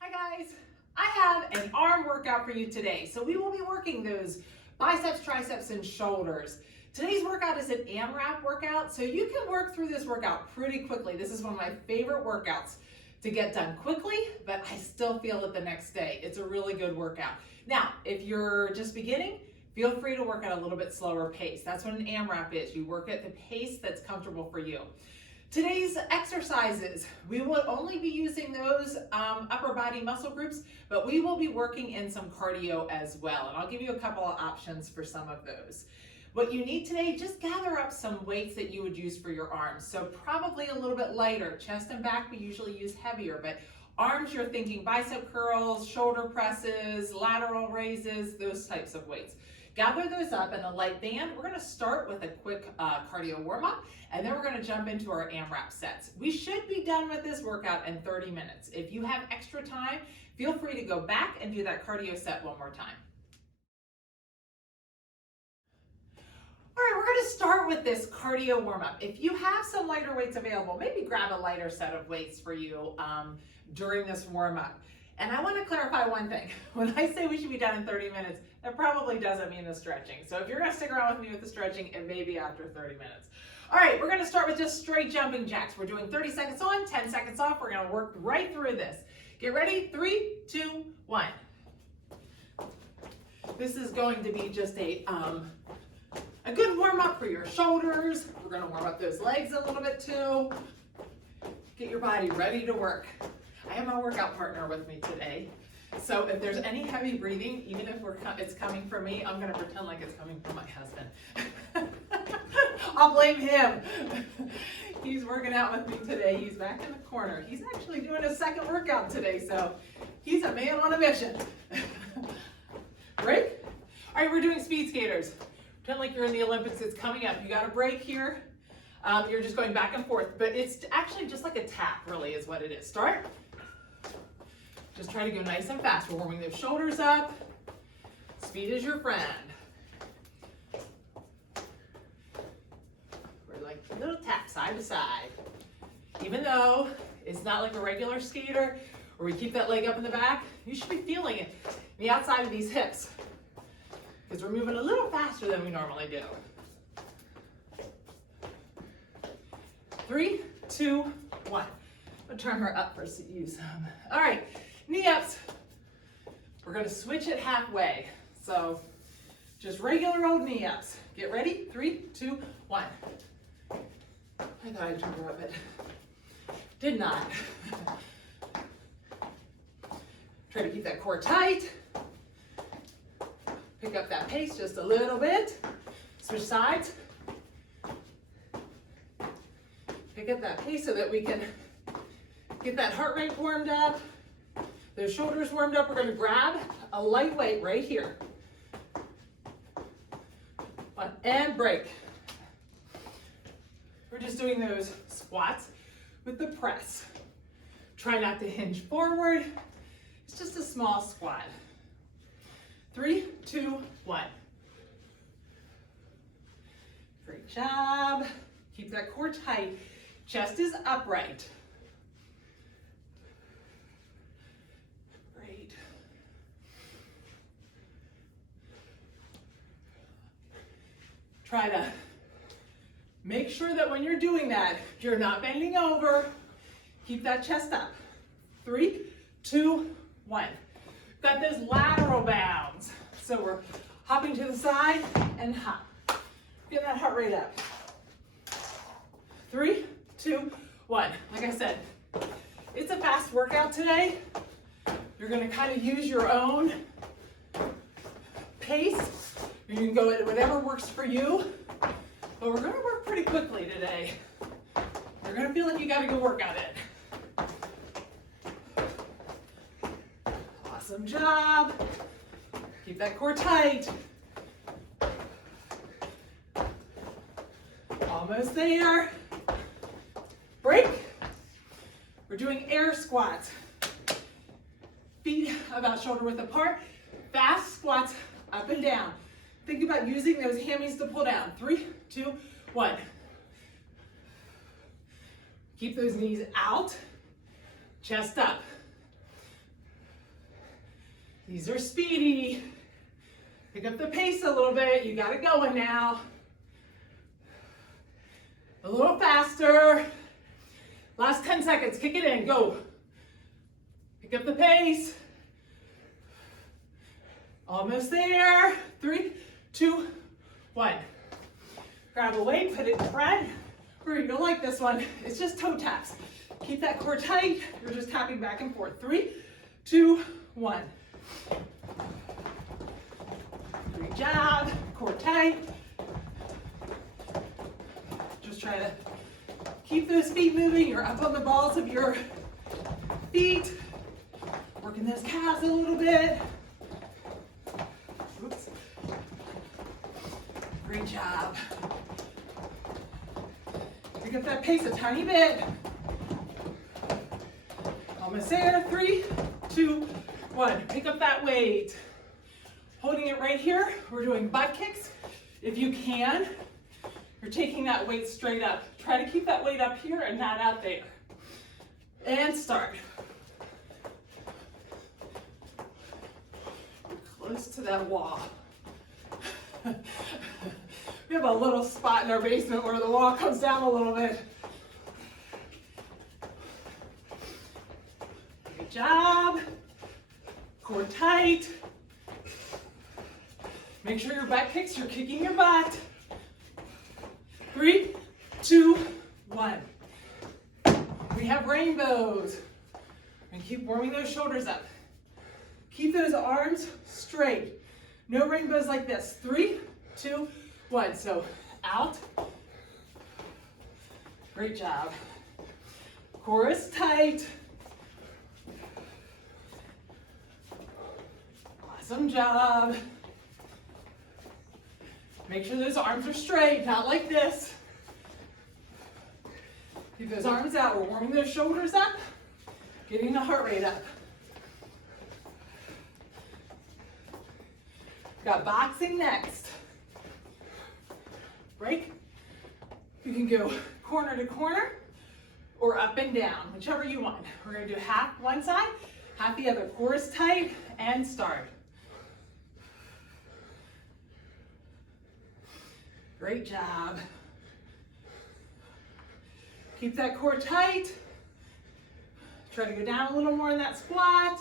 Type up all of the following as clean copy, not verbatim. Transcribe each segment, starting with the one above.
Hi guys, I have an arm workout for you today. So we will be working those biceps, triceps, and shoulders. Today's workout is an AMRAP workout, so you can work through this workout pretty quickly. This is one of my favorite workouts to get done quickly, but I still feel it the next day. It's a really good workout. Now, if you're just beginning, feel free to work at a little bit slower pace. That's what an AMRAP is. You work at the pace that's comfortable for you. Today's exercises, we will only be using those upper body muscle groups, but we will be working in some cardio as well. And I'll give you a couple of options for some of those. What you need today, just gather up some weights that you would use for your arms. So probably a little bit lighter. Chest and back, we usually use heavier, but arms, you're thinking bicep curls, shoulder presses, lateral raises, those types of weights. Gather those up in a light band. We're gonna start with a quick cardio warm-up, and then we're gonna jump into our AMRAP sets. We should be done with this workout in 30 minutes. If you have extra time, feel free to go back and do that cardio set one more time. All right, we're gonna start with this cardio warm-up. If you have some lighter weights available, maybe grab a lighter set of weights for you during this warm-up. And I want to clarify one thing. When I say we should be done in 30 minutes, that probably doesn't mean the stretching. So if you're going to stick around with me with the stretching, it may be after 30 minutes. All right, we're going to start with just straight jumping jacks. We're doing 30 seconds on, 10 seconds off. We're going to work right through this. Get ready, 3, 2, 1. This is going to be just a good warm-up for your shoulders. We're going to warm up those legs a little bit too. Get your body ready to work. I have my workout partner with me today. So if there's any heavy breathing, even if it's coming from me, I'm gonna pretend like it's coming from my husband. I'll blame him. He's working out with me today. He's back in the corner. He's actually doing a second workout today, so he's a man on a mission. Break. All right, we're doing speed skaters. Pretend like you're in the Olympics. It's coming up. You got a break here. You're just going back and forth, but it's actually just like a tap, really, is what it is. Start. Just try to go nice and fast. We're warming those shoulders up. Speed is your friend. We're like a little tap side to side. Even though it's not like a regular skater where we keep that leg up in the back, you should be feeling it in the outside of these hips because we're moving a little faster than we normally do. 3, 2, 1. I'm gonna turn her up for you some. All right, knee ups. We're gonna switch it halfway. So just regular old knee ups. Get ready, 3, 2, 1. I thought I turned her up, but did not. Try to keep that core tight. Pick up that pace just a little bit. Switch sides. Pick up that pace so that we can get that heart rate warmed up, those shoulders warmed up. We're going to grab a light weight right here. And break. We're just doing those squats with the press. Try not to hinge forward. It's just a small squat. 3, 2, 1. Great job. Keep that core tight. Chest is upright. Great. Try to make sure that when you're doing that, you're not bending over. Keep that chest up. 3, 2, 1. Got those lateral bounds. So we're hopping to the side and hop. Get that heart rate up. 3, 2, 1. Like I said, it's a fast workout today. You're going to kind of use your own pace. You can go at whatever works for you, but we're going to work pretty quickly today. You're going to feel like you got a good workout in. Awesome job. Keep that core tight. Almost there. Break. We're doing air squats. Feet about shoulder width apart. Fast squats up and down. Think about using those hammies to pull down. 3, 2, 1. Keep those knees out. Chest up. These are speedy. Pick up the pace a little bit. You got it going now. A little faster. Last 10 seconds. Kick it in. Go. Pick up the pace. Almost there. 3, 2, 1. Grab a weight, put it in front. Or you'll like this one. It's just toe taps. Keep that core tight. You're just tapping back and forth. 3, 2, 1. Great job. Core tight. Just try to keep those feet moving. You're up on the balls of your feet. Working those calves a little bit. Oops. Great job. Pick up that pace a tiny bit. Almost there. 3, 2, 1. Pick up that weight. Holding it right here. We're doing butt kicks. If you can, you're taking that weight straight up. Try to keep that weight up here and not out there. And start. Close to that wall. We have a little spot in our basement where the wall comes down a little bit. Good job. Core tight. Make sure your butt kicks, you're kicking your butt. 3, 2, 1. We have rainbows. And keep warming those shoulders up. Keep those arms straight. No rainbows like this. 3, 2, 1. So out. Great job. Core is tight. Awesome job. Make sure those arms are straight, not like this. Keep those arms out. We're warming those shoulders up, getting the heart rate up. Got boxing next. Break. You can go corner to corner or up and down, whichever you want. We're going to do half one side, half the other. Core is tight and start. Great job. Keep that core tight. Try to go down a little more in that squat.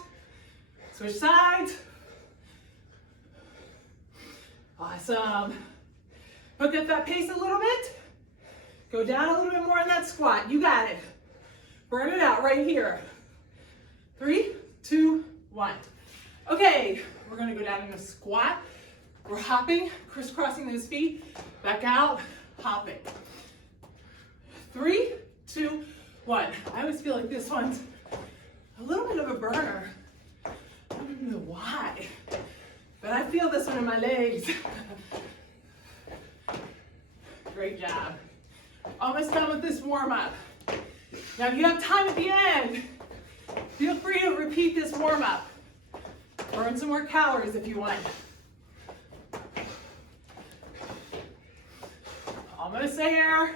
Switch sides. Awesome. Hook up that pace a little bit. Go down a little bit more in that squat. You got it. Burn it out right here. 3, 2, 1. Okay, we're gonna go down in a squat. We're hopping, crisscrossing those feet. Back out, hopping. 3, 2, 1. I always feel like this one's a little bit of a burner. I don't even know why, but I feel this one in my legs. Great job. Almost done with this warm up. Now if you have time at the end, feel free to repeat this warm up. Burn some more calories if you want. Almost there.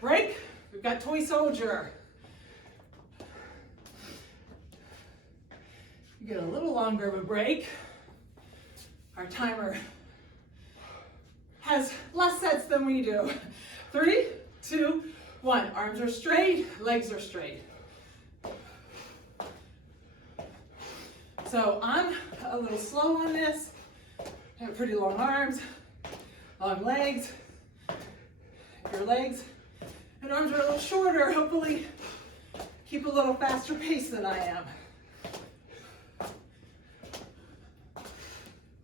Break. We've got toy soldier. You get a little longer of a break. Our timer has less sets than we do. 3, 2, 1. Arms are straight, legs are straight. So I'm a little slow on this. I have pretty long arms. Long legs. Your legs and arms are a little shorter. Hopefully keep a little faster pace than I am.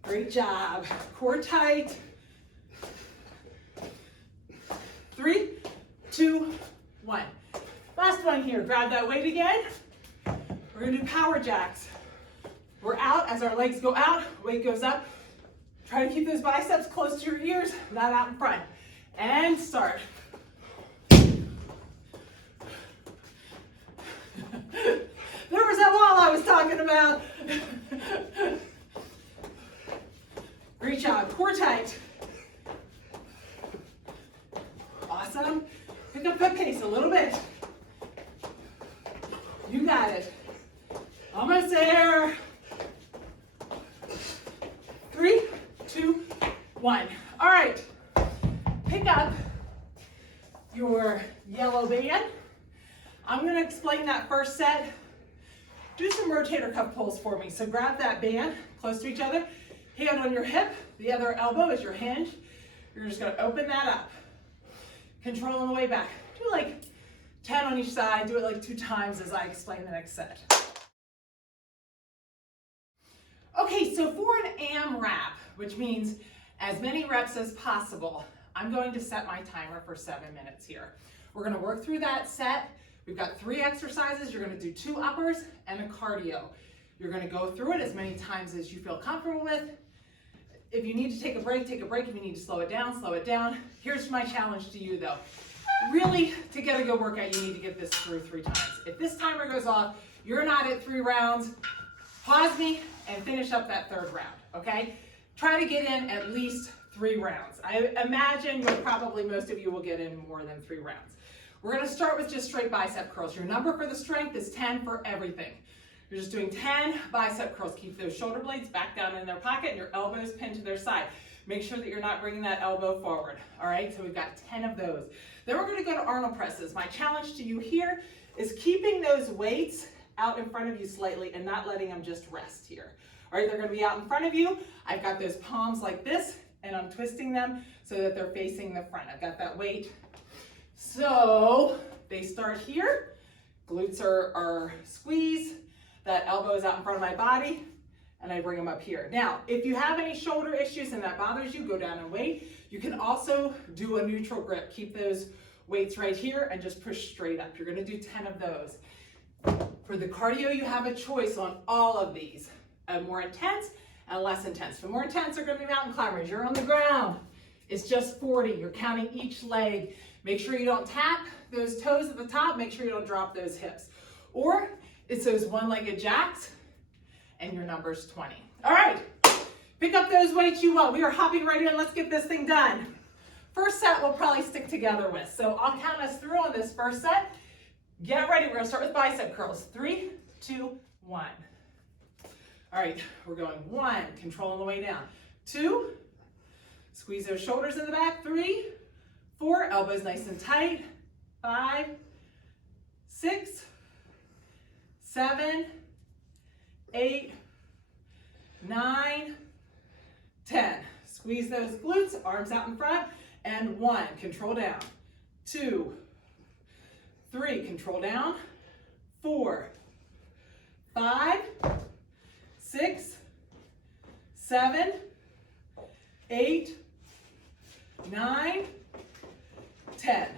Great job. Core tight. 3, 2, 1. Last one here. Grab that weight again. We're gonna do power jacks. We're out as our legs go out, weight goes up. Try to keep those biceps close to your ears, not out in front. And start. There was that wall I was talking about. Great job. Core tight. Awesome. Pick up that pace a little bit. You got it. Almost there. 3, 2, 1. All right, pick up your yellow band. I'm gonna explain that first set. Do some rotator cuff pulls for me. So grab that band close to each other, hand on your hip, the other elbow is your hinge. You're just gonna open that up. Control on the way back. Do like 10 on each side, do it like 2 times as I explain the next set. Okay, so for an AMRAP, which means as many reps as possible, I'm going to set my timer for 7 minutes here. We're gonna work through that set. We've got 3 exercises. You're gonna do 2 uppers and a cardio. You're gonna go through it as many times as you feel comfortable with. If you need to take a break, take a break. If you need to slow it down, slow it down. Here's my challenge to you though. Really, to get a good workout, you need to get this through 3 times. If this timer goes off, you're not at 3 rounds, pause me and finish up that 3rd round, okay? Try to get in at least 3 rounds. I imagine most of you will get in more than 3 rounds. We're gonna start with just straight bicep curls. Your number for the strength is 10 for everything. You're just doing 10 bicep curls. Keep those shoulder blades back down in their pocket and your elbows pinned to their side. Make sure that you're not bringing that elbow forward, all right? So we've got 10 of those. Then we're gonna go to Arnold presses. My challenge to you here is keeping those weights out in front of you slightly and not letting them just rest here. All right, they're gonna be out in front of you. I've got those palms like this and I'm twisting them so that they're facing the front. I've got that weight. So they start here. Glutes are squeezed. That elbow is out in front of my body and I bring them up here. Now, if you have any shoulder issues and that bothers you, go down and weight. You can also do a neutral grip. Keep those weights right here and just push straight up. You're gonna do 10 of those. For the cardio, you have a choice on all of these. More intense and less intense. The more intense are gonna be mountain climbers. You're on the ground. It's just 40. You're counting each leg. Make sure you don't tap those toes at the top. Make sure you don't drop those hips. Or it's those one-legged jacks and your number's 20. All right, pick up those weights you want. We are hopping right in. Let's get this thing done. First set we'll probably stick together with. So I'll count us through on this first set. Get ready. We're gonna start with bicep curls. 3, 2, 1. All right, we're going 1, control on the way down. 2, squeeze those shoulders in the back. 3, 4, elbows nice and tight. 5, 6, 7, 8, 9, 10. Squeeze those glutes, arms out in front, and 1, control down. 2, 3, control down. 4, 5, 6, 7, 8, 9, 10.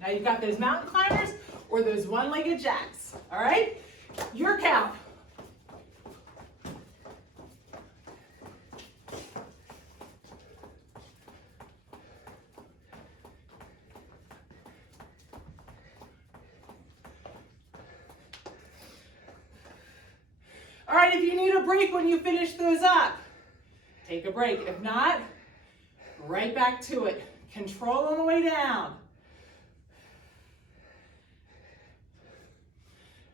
Now you've got those mountain climbers or those one-legged jacks, all right? Your count. All right, if you need a break when you finish those up, take a break. If not, right back to it. Control on the way down.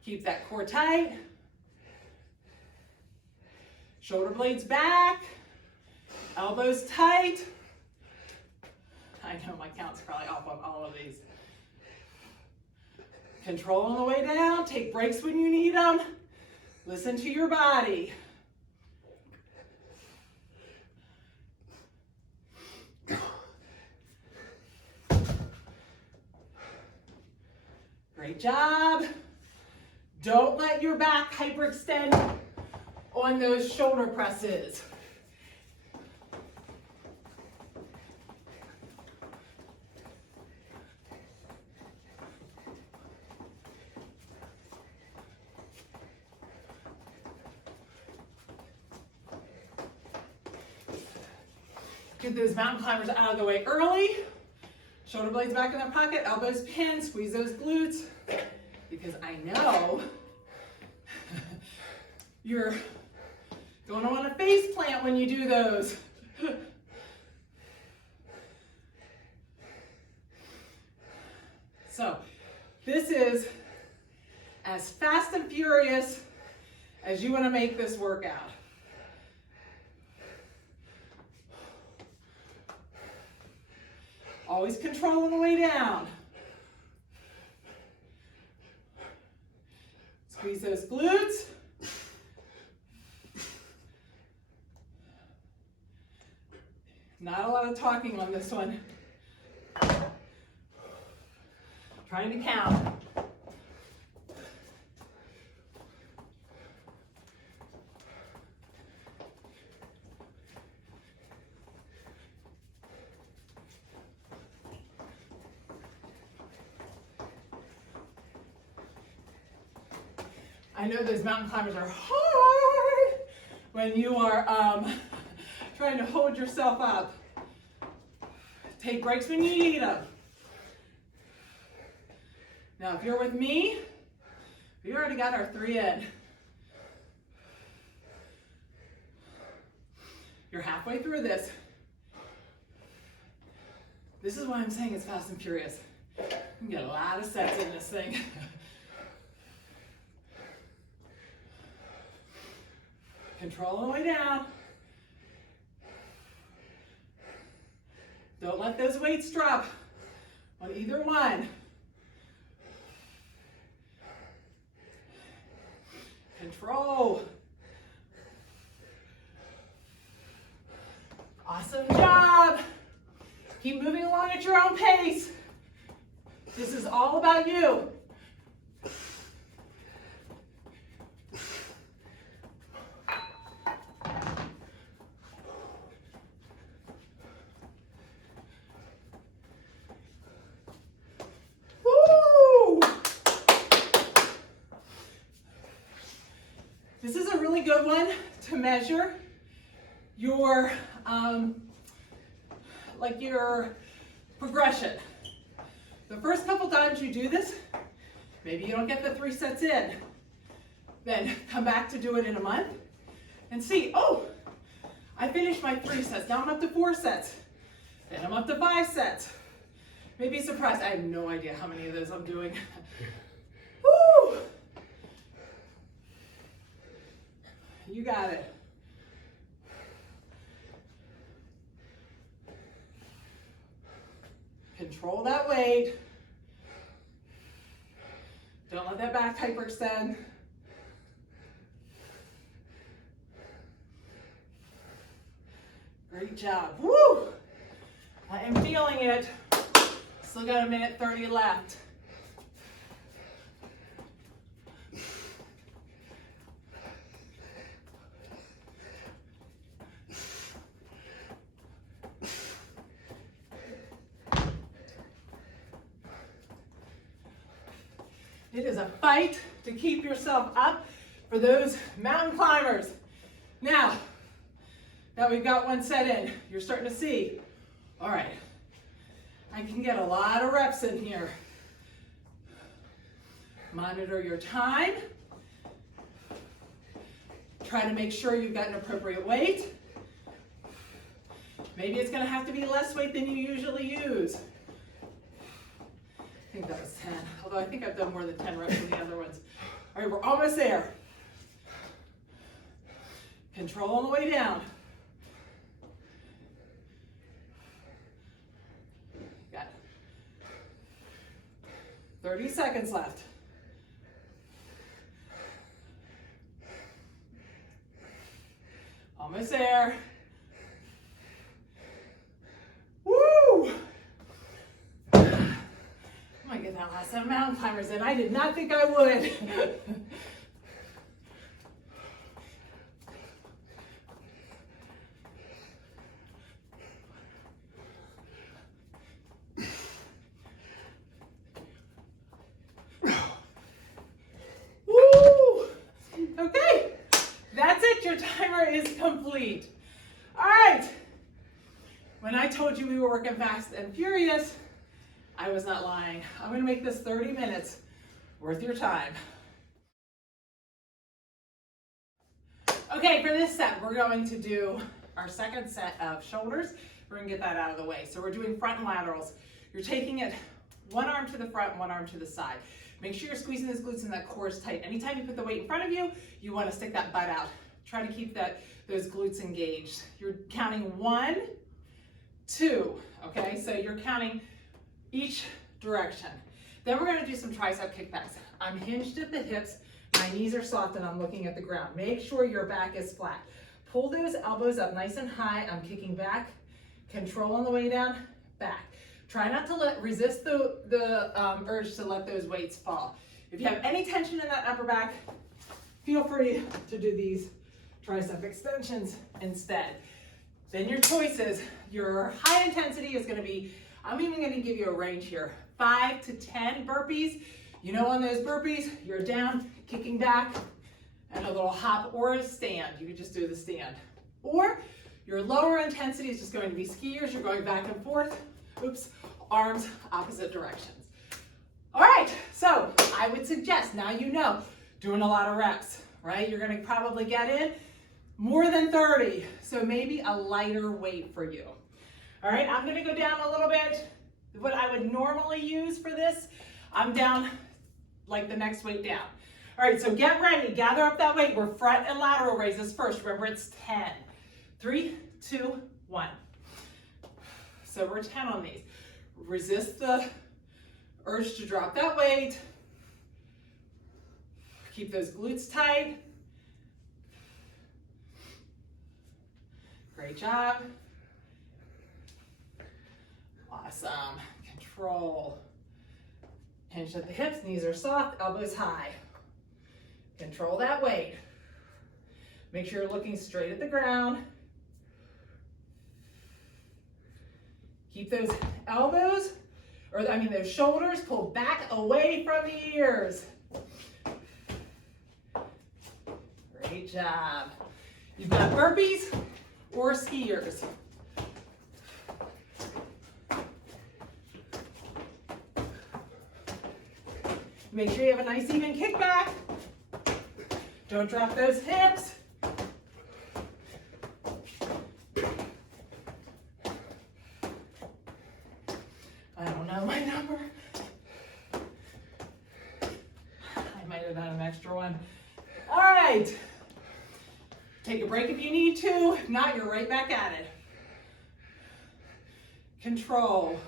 Keep that core tight. Shoulder blades back. Elbows tight. I know my count's probably off on all of these. Control on the way down. Take breaks when you need them. Listen to your body. Great job. Don't let your back hyperextend on those shoulder presses. Get those mountain climbers out of the way early. Shoulder blades back in their pocket, elbows pinned, squeeze those glutes. Because I know you're going to want a face plant when you do those. So this is as fast and furious as you want to make this workout. Always controlling the way down. Squeeze those glutes. Not a lot of talking on this one. Trying to count. I know those mountain climbers are hard when you are trying to hold yourself up. Take breaks when you need them. Now, if you're with me, we already got our 3 in. You're halfway through this. This is why I'm saying it's fast and furious. You can get a lot of sets in this thing. Control the way down. Don't let those weights drop on either one. Control. Awesome job. Keep moving along at your own pace. This is all about you. This is a really good one to measure your your progression. The first couple times you do this, maybe you don't get the 3 sets in. Then come back to do it in a month and see, oh, I finished my 3 sets. Now I'm up to 4 sets. Then I'm up to 5 sets. Maybe surprised. I have no idea how many of those I'm doing. Woo! You got it. Control that weight. Don't let that back hyperextend. Great job. Woo! I am feeling it. Still got a minute 30 left. It is a fight to keep yourself up for those mountain climbers. Now that we've got 1 set in, you're starting to see, all right, I can get a lot of reps in here. Monitor your time. Try to make sure you've got an appropriate weight. Maybe it's gonna have to be less weight than you usually use. I think that was 10, although I think I've done more than 10 reps in the other ones. All right, we're almost there. Control on the way down. Got 30 seconds left. Almost there. Woo! I get that last set of mountain climbers in. I did not think I would. Woo! Okay, that's it. Your timer is complete. All right. When I told you we were working fast and furious, I was not lying. I'm going to make this 30 minutes worth your time. Okay, for this set, we're going to do our second set of shoulders. We're going to get that out of the way. So we're doing front and laterals. You're taking it One arm to the front, one arm to the side. Make sure you're squeezing those glutes and that core is tight. Anytime you put the weight in front of you, you want to stick that butt out. Try to keep those glutes engaged. You're counting 1, 2, okay? So you're counting each direction. Then we're gonna do some tricep kickbacks. I'm hinged at the hips, my knees are soft and I'm looking at the ground. Make sure your back is flat. Pull those elbows up nice and high. I'm kicking back, control on the way down, back. Try not to resist the urge to let those weights fall. If you have any tension in that upper back, feel free to do these tricep extensions instead. Then your choices, your high intensity is gonna be, I'm even gonna give you a range here, 5 to 10 burpees. You know, on those burpees, you're down, kicking back, and a little hop or a stand. You could just do the stand. Or your lower intensity is just going to be skiers. You're going back and forth, oops, arms opposite directions. All right, so I would suggest, now you know, doing a lot of reps, right? You're gonna probably get in more than 30, so maybe a lighter weight for you. All right, I'm gonna go down a little bit. What I would normally use for this, I'm down like the next weight down. All right, so get ready, gather up that weight. We're front and lateral raises first. Remember, it's 10. 3, 2, 1. So we're 10 on these. Resist the urge to drop that weight. Keep those glutes tight. Great job. Awesome. Control. Hinge at the hips, knees are soft, elbows high. Control that weight. Make sure you're looking straight at the ground. Keep those elbows, those shoulders pulled back away from the ears. Great job. You've got burpees or skiers. Make sure you have a nice even kickback. Don't drop those hips. I don't know my number. I might have done an extra one. All right. Take a break if you need to. If not, you're right back at it. Control.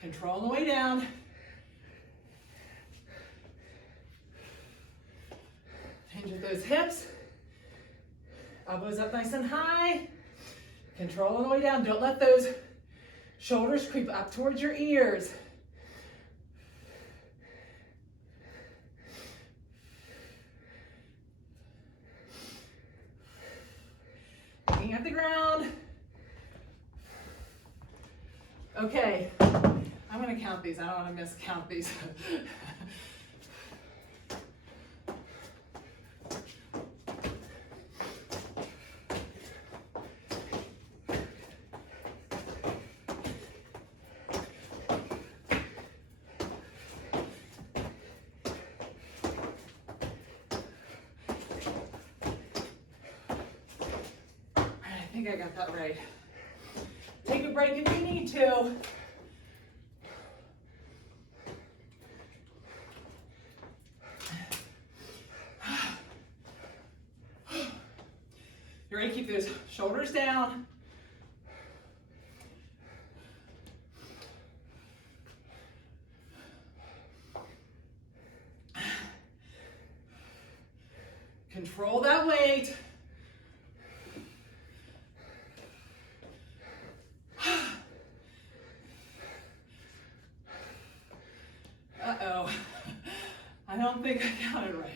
Control on the way down. Hinge at those hips. Elbows up nice and high. Control on the way down. Don't let those shoulders creep up towards your ears. Looking at the ground. Okay. I'm going to count these. I don't want to miscount these. I think I got that right. Take a break if you need to. You're ready to keep those shoulders down. Control that weight. Uh-oh. I don't think I counted right.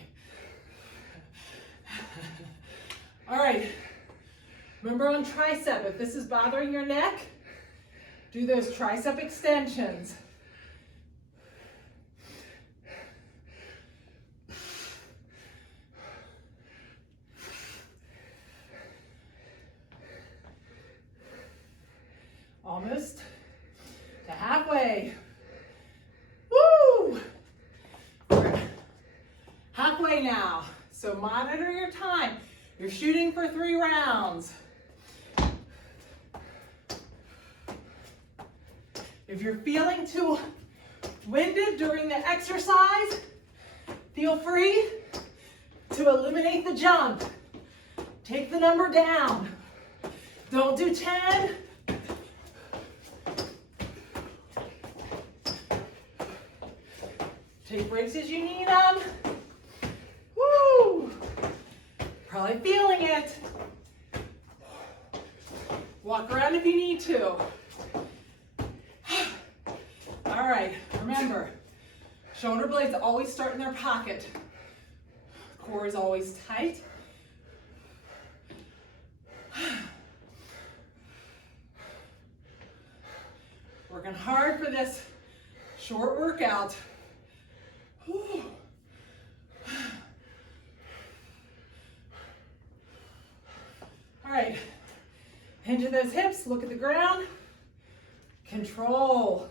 All right. Remember on tricep, if this is bothering your neck, do those tricep extensions. Almost to halfway. Woo! We're halfway halfway now. So monitor your time. You're shooting for 3 rounds. If you're feeling too winded during the exercise, feel free to eliminate the jump. Take the number down. Don't do 10. Take breaks as you need them. Woo! Probably feeling it. Walk around if you need to. All right, remember, shoulder blades always start in their pocket. Core is always tight. Working hard for this short workout. Whew. All right, hinge those hips, look at the ground. Control.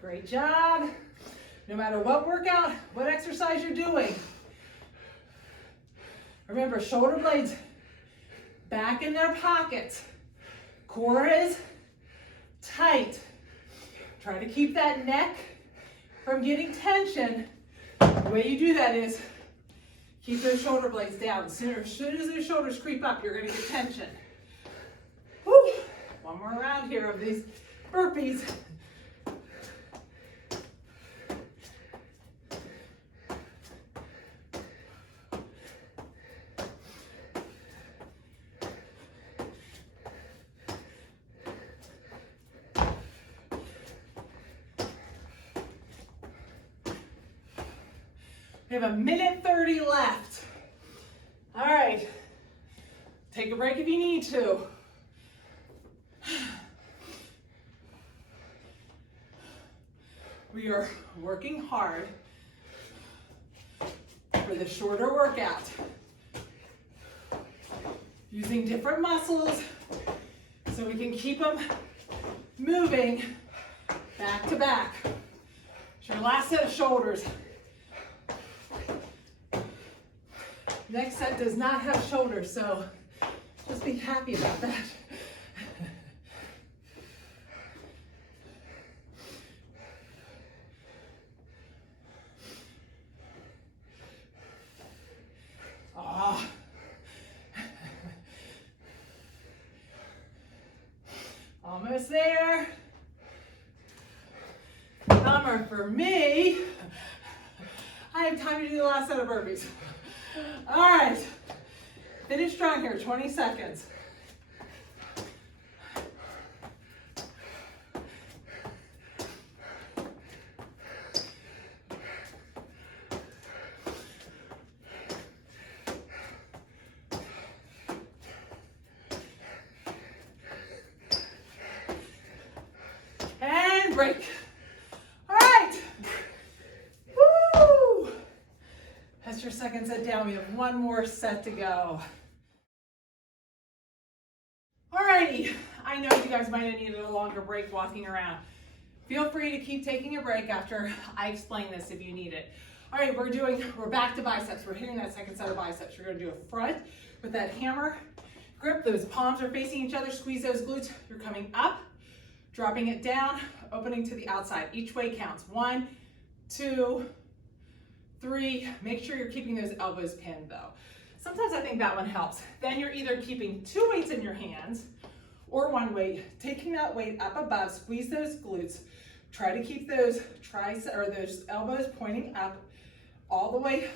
Great job. No matter what workout, what exercise you're doing. Remember, shoulder blades back in their pockets. Core is tight. Try to keep that neck from getting tension. The way you do that is keep those shoulder blades down. As soon as those shoulders creep up, you're gonna get tension. Woo. One more round here of these burpees. We have 1:30 left. All right, take a break if you need to. We are working hard for the shorter workout. Using different muscles so we can keep them moving back to back. It's your last set of shoulders. Next set does not have shoulders, so just be happy about that. Oh. Almost there. Bummer for me. I have time to do the last set of burpees. All right, finish strong here, 20 seconds. And break. All right. Woo! That's your second set down. We have one more set to go. Alrighty, I know you guys might have needed a longer break walking around. Feel free to keep taking a break after I explain this if you need it. All right, we're back to biceps. We're hitting that second set of biceps. We're gonna do a front with that hammer grip. Those palms are facing each other. Squeeze those glutes. You're coming up, dropping it down, opening to the outside. Each way counts. 1, 2, 3. Make sure you're keeping those elbows pinned though. Sometimes I think that one helps. Then you're either keeping 2 weights in your hands or 1 weight, taking that weight up above, squeeze those glutes. Try to keep those triceps or those elbows pointing up all the way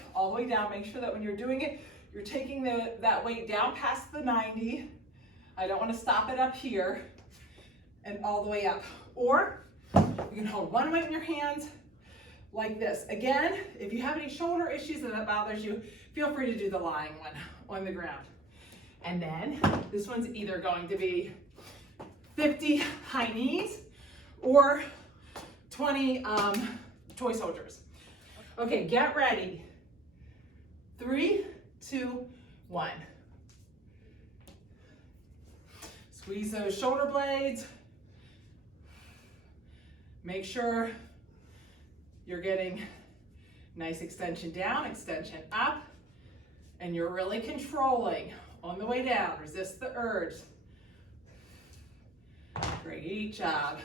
down. Make sure that when you're doing it, you're taking that weight down past the 90. I don't want to stop it up here and all the way up. Or you can hold 1 weight in your hands like this. Again, if you have any shoulder issues that bothers you, feel free to do the lying one on the ground. And then this one's either going to be 50 high knees or 20 toy soldiers. Okay, get ready. 3, 2, 1. Squeeze those shoulder blades. Make sure you're getting Nice extension down, extension up, and you're really controlling on the way down. Resist the urge. Great job.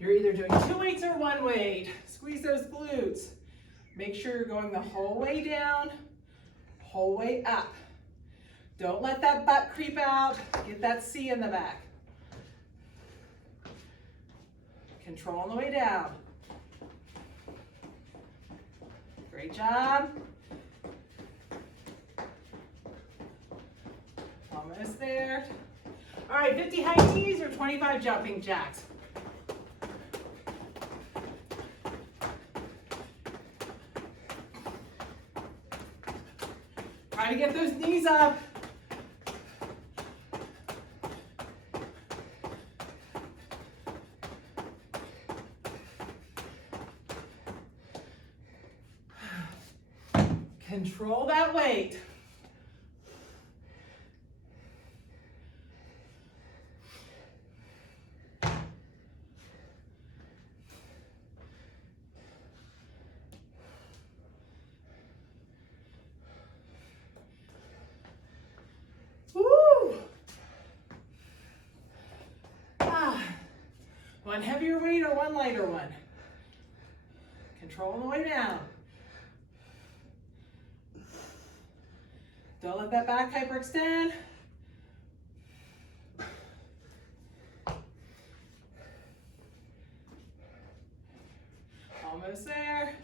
You're either doing 2 weights or 1 weight. Squeeze those glutes. Make sure you're going the whole way down, whole way up. Don't let that butt creep out. Get that C in the back. Control on the way down. Great job. Almost there. All right, 50 high knees or 25 jumping jacks. Try to get those knees up. Control that weight. One heavier weight or one lighter one. Control on the way down. Don't let that back hyperextend. Almost there.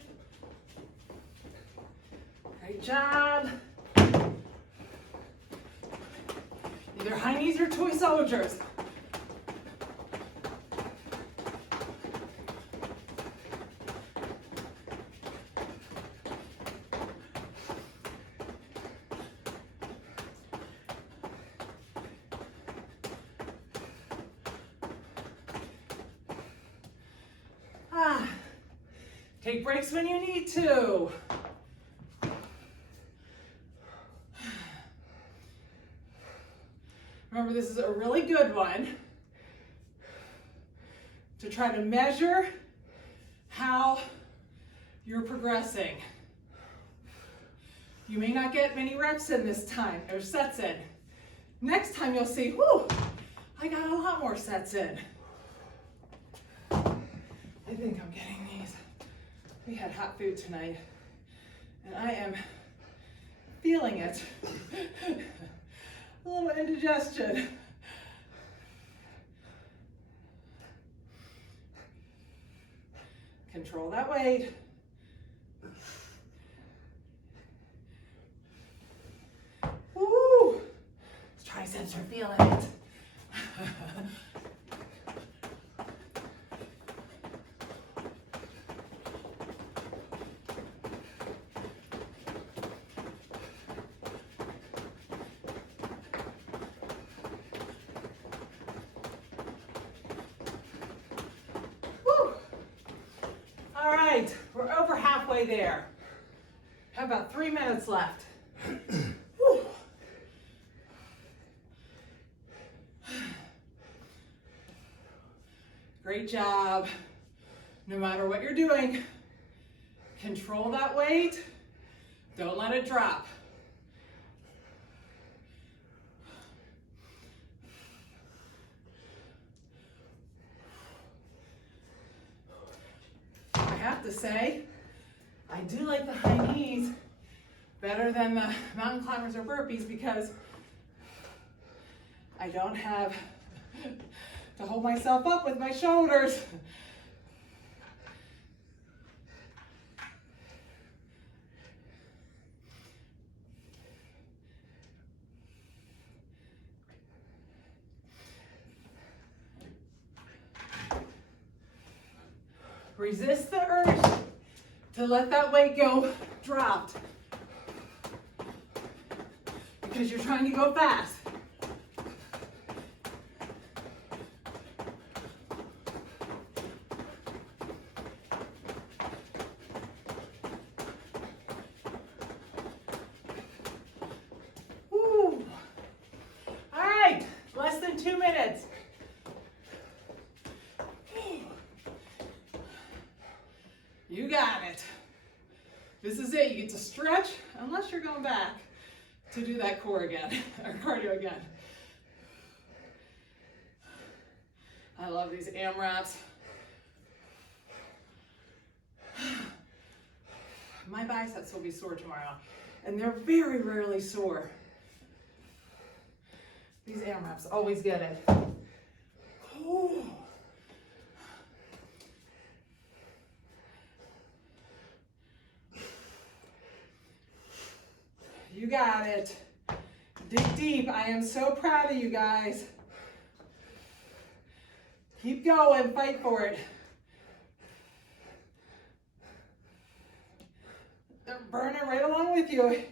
Great job. Either high knees or toy soldiers. Take breaks when you need to. Remember, this is a really good one to try to measure how you're progressing. You may not get many reps in this time, or sets in. Next time you'll see, whew, I got a lot more sets in. I think I'm getting these. We had hot food tonight, and I am feeling it. A little indigestion. Control that weight. Woo! Triceps are feeling it. We're over halfway there. Have about 3 minutes left. Great job. No matter what you're doing, control that weight. Don't let it drop. I have to say, I do like the high knees better than the mountain climbers or burpees because I don't have to hold myself up with my shoulders. Resist the urge to let that weight go dropped because you're trying to go fast. Woo. All right, less than 2 minutes. You got it. This is it. You get to stretch unless you're going back to do that core again, or cardio again. I love these AMRAPs. My biceps will be sore tomorrow, and they're very rarely sore. These AMRAPs always get it. Ooh. You got it. Dig deep. I am so proud of you guys. Keep going. Fight for it. They're burning right along with you.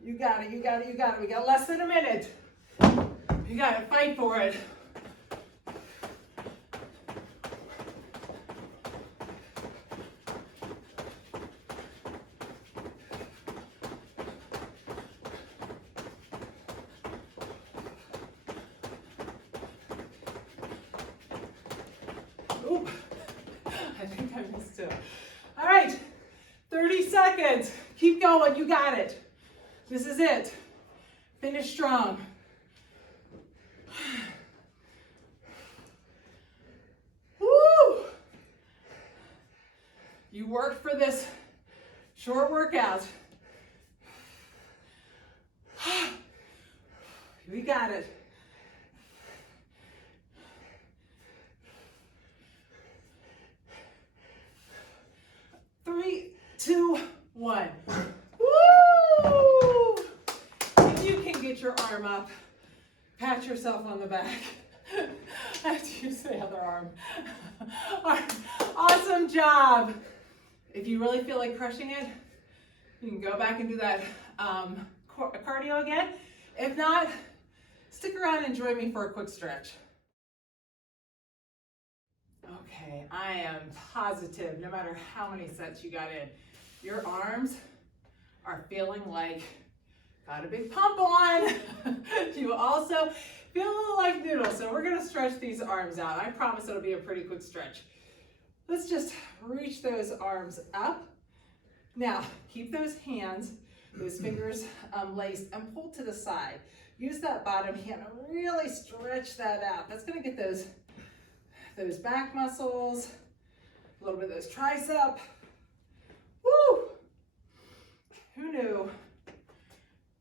You got it. You got it. You got it. We got less than a minute. You got it. Fight for it. Oop, I think I missed two. All right, 30 seconds. Keep going, you got it. This is it. Finish strong. Woo! You worked for this short workout. We got it. Three, two, one. Woo! If you can get your arm up, pat yourself on the back. I have to use the other arm. Awesome job. If you really feel like crushing it, you can go back and do that cardio again. If not, stick around and join me for a quick stretch. Okay, I am positive, no matter how many sets you got in, your arms are feeling like got a big pump on. You also feel a little like noodles, so we're gonna stretch these arms out. I promise it'll be a pretty quick stretch. Let's just reach those arms up. Now, keep those hands, those fingers laced, and pull to the side. Use that bottom hand and really stretch that out. That's gonna get those back muscles, a little bit of those tricep. Woo! Who knew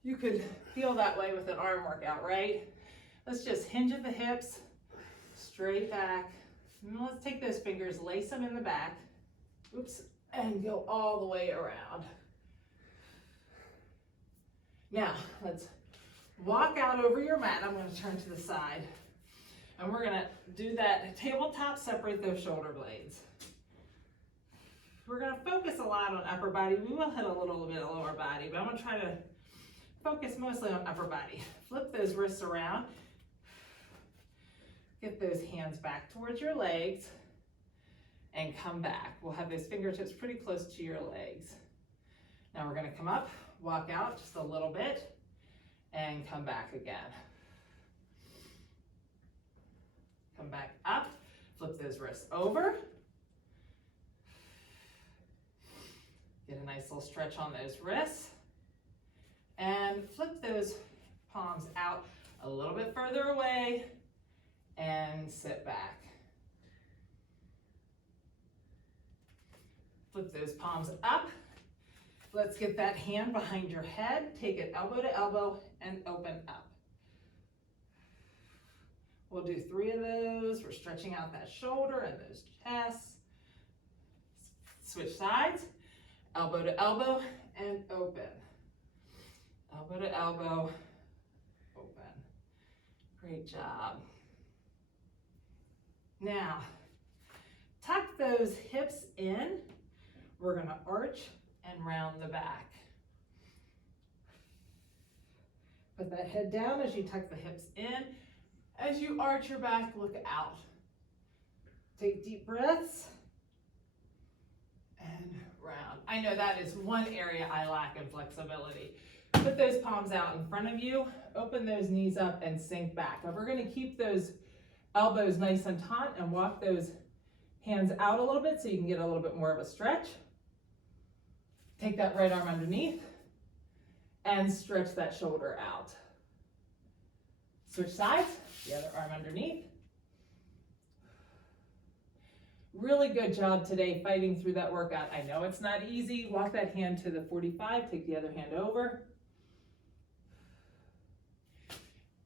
you could feel that way with an arm workout, right? Let's just hinge at the hips, straight back. And let's take those fingers, lace them in the back. Oops, and go all the way around. Now, let's walk out over your mat. I'm gonna turn to the side. And we're gonna do that tabletop, separate those shoulder blades. We're gonna focus a lot on upper body. We will hit a little bit of lower body, but I'm gonna try to focus mostly on upper body. Flip those wrists around. Get those hands back towards your legs and come back. We'll have those fingertips pretty close to your legs. Now we're gonna come up, walk out just a little bit, and come back again. Come back up, flip those wrists over. Get a nice little stretch on those wrists. And flip those palms out a little bit further away and sit back. Flip those palms up. Let's get that hand behind your head. Take it elbow to elbow and open up. We'll do 3 of those. We're stretching out that shoulder and those chests. Switch sides. Elbow to elbow and open. Elbow to elbow, open. Great job. Now, tuck those hips in. We're gonna arch and round the back. Put that head down as you tuck the hips in. As you arch your back, look out. Take deep breaths and round. I know that is one area I lack in flexibility. Put those palms out in front of you, open those knees up and sink back. But we're gonna keep those elbows nice and taut and walk those Hands out a little bit so you can get a little bit more of a stretch. Take that right arm underneath and stretch that shoulder out. Switch sides, the other arm underneath. Really good job today fighting through that workout. I know it's not easy. Walk that hand to the 45, take the other hand over.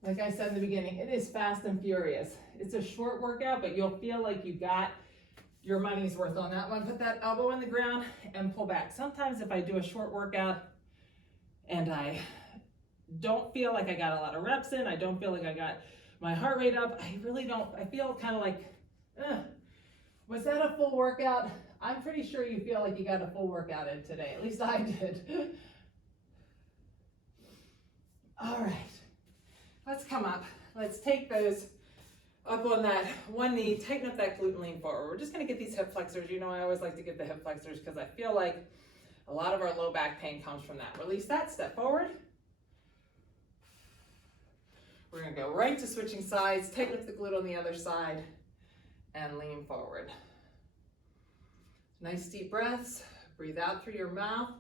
Like I said in the beginning, it is fast and furious. It's a short workout, but you'll feel like you got your money's worth on that one. Put that elbow in the ground and pull back. Sometimes if I do a short workout and I don't feel like I got a lot of reps in, I don't feel like I got my heart rate up, I really don't, I feel kind of like, was that a full workout? I'm pretty sure you feel like you got a full workout in today. At least I did. All right, let's come up. Let's take those up on that one knee, tighten up that glute and lean forward. We're just gonna get these hip flexors. You know, I always like to get the hip flexors because I feel like a lot of our low back pain comes from that. Release that, step forward. We're gonna go right to switching sides, tighten up the glute on the other side, and lean forward. Nice deep breaths. Breathe out through your mouth,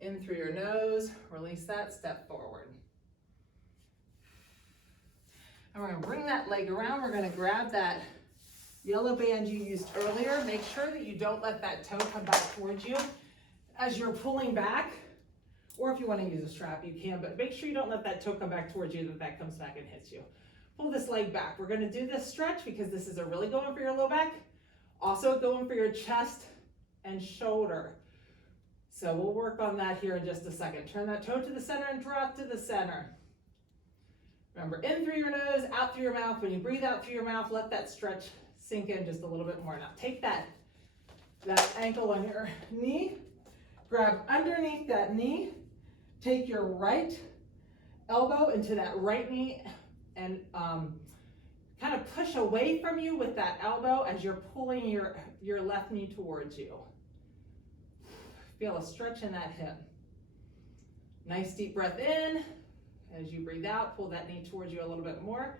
in through your nose. Release that, step forward. And we're gonna bring that leg around. We're gonna grab that yellow band you used earlier. Make sure that you don't let that toe come back towards you as you're pulling back. Or if you wanna use a strap, you can, but make sure you don't let that toe come back towards you, that comes back and hits you. Pull this leg back. We're gonna do this stretch because this is a really going for your low back, also going for your chest and shoulder. So we'll work on that here in just a second. Turn that toe to the center and drop to the center. Remember, in through your nose, out through your mouth. When you breathe out through your mouth, let that stretch sink in just a little bit more. Now take that ankle on your knee, grab underneath that knee, take your right elbow into that right knee and kind of push away from you with that elbow as you're pulling your left knee towards you. Feel a stretch in that hip. Nice deep breath in. As you breathe out, pull that knee towards you a little bit more.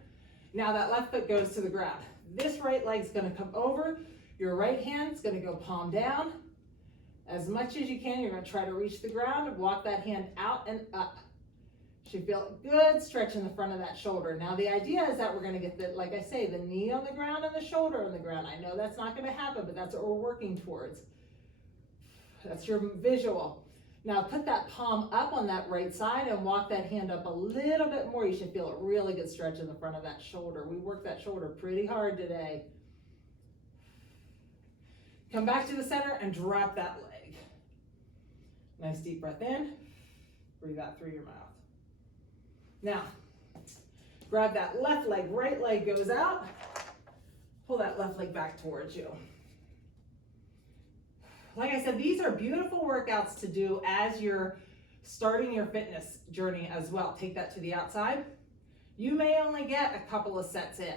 Now that left foot goes to the ground. This right leg's gonna come over. Your right hand's gonna go palm down. As much as you can, you're gonna try to reach the ground. Walk that hand out and up. Should feel good stretch in the front of that shoulder. Now the idea is that we're gonna get the, like I say, the knee on the ground and the shoulder on the ground. I know that's not gonna happen, but that's what we're working towards. That's your visual. Now put that palm up on that right side and walk that hand up a little bit more. You should feel a really good stretch in the front of that shoulder. We worked that shoulder pretty hard today. Come back to the center and drop that leg. Nice deep breath in. Breathe out through your mouth. Now, grab that left leg, right leg goes out. Pull that left leg back towards you. Like I said, these are beautiful workouts to do as you're starting your fitness journey as well. Take that to the outside. You may only get a couple of sets in,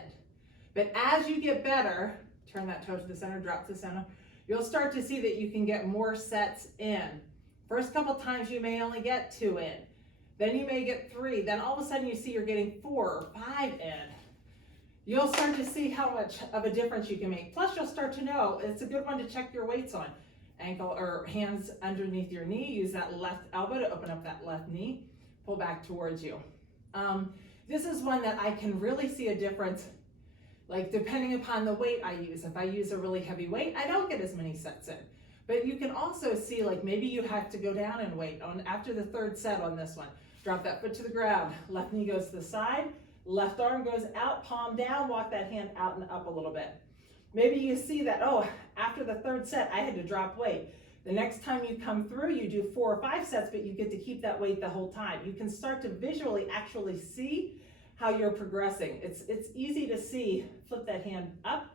but as you get better, turn that toe to the center, drop to the center, you'll start to see that you can get more sets in. First couple times you may only get 2 in, then you may get 3, then all of a sudden you see you're getting 4 or 5 in. You'll start to see how much of a difference you can make. Plus you'll start to know, it's a good one to check your weights on. Ankle or hands underneath your knee, use that left elbow to open up that left knee, pull back towards you. This is one that I can really see a difference, like depending upon the weight I use. If I use a really heavy weight, I don't get as many sets in. But you can also see like maybe you have to go down in weight after the 3rd set on this one. Drop that foot to the ground, left knee goes to the side, left arm goes out, palm down, walk that hand out and up a little bit. Maybe you see that, oh, after the 3rd set, I had to drop weight. The next time you come through, you do 4 or 5 sets, but you get to keep that weight the whole time. You can start to visually actually see how you're progressing. It's easy to see, flip that hand up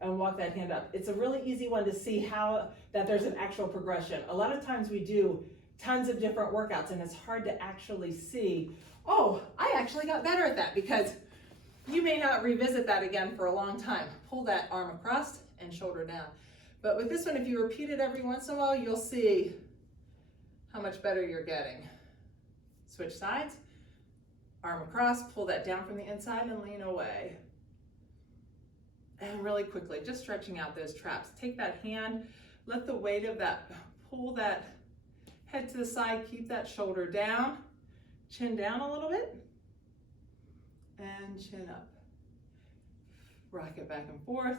and walk that hand up. It's a really easy one to see how that there's an actual progression. A lot of times we do tons of different workouts and it's hard to actually see, oh, I actually got better at that, because you may not revisit that again for a long time. Pull that arm across and shoulder down. But with this one, if you repeat it every once in a while, you'll see how much better you're getting. Switch sides, arm across, pull that down from the inside and lean away. And really quickly, just stretching out those traps. Take that hand, let the weight of that, pull that head to the side, keep that shoulder down, chin down a little bit, and chin up. Rock it back and forth,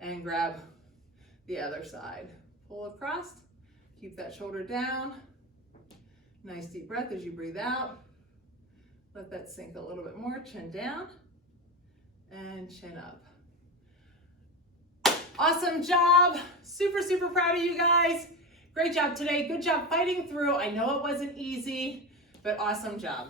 and grab the other side. Pull across, keep that shoulder down. Nice deep breath as you breathe out. Let that sink a little bit more, chin down, and chin up. Awesome job. Super, super proud of you guys. Great job today. Good job fighting through. I know it wasn't easy, but awesome job.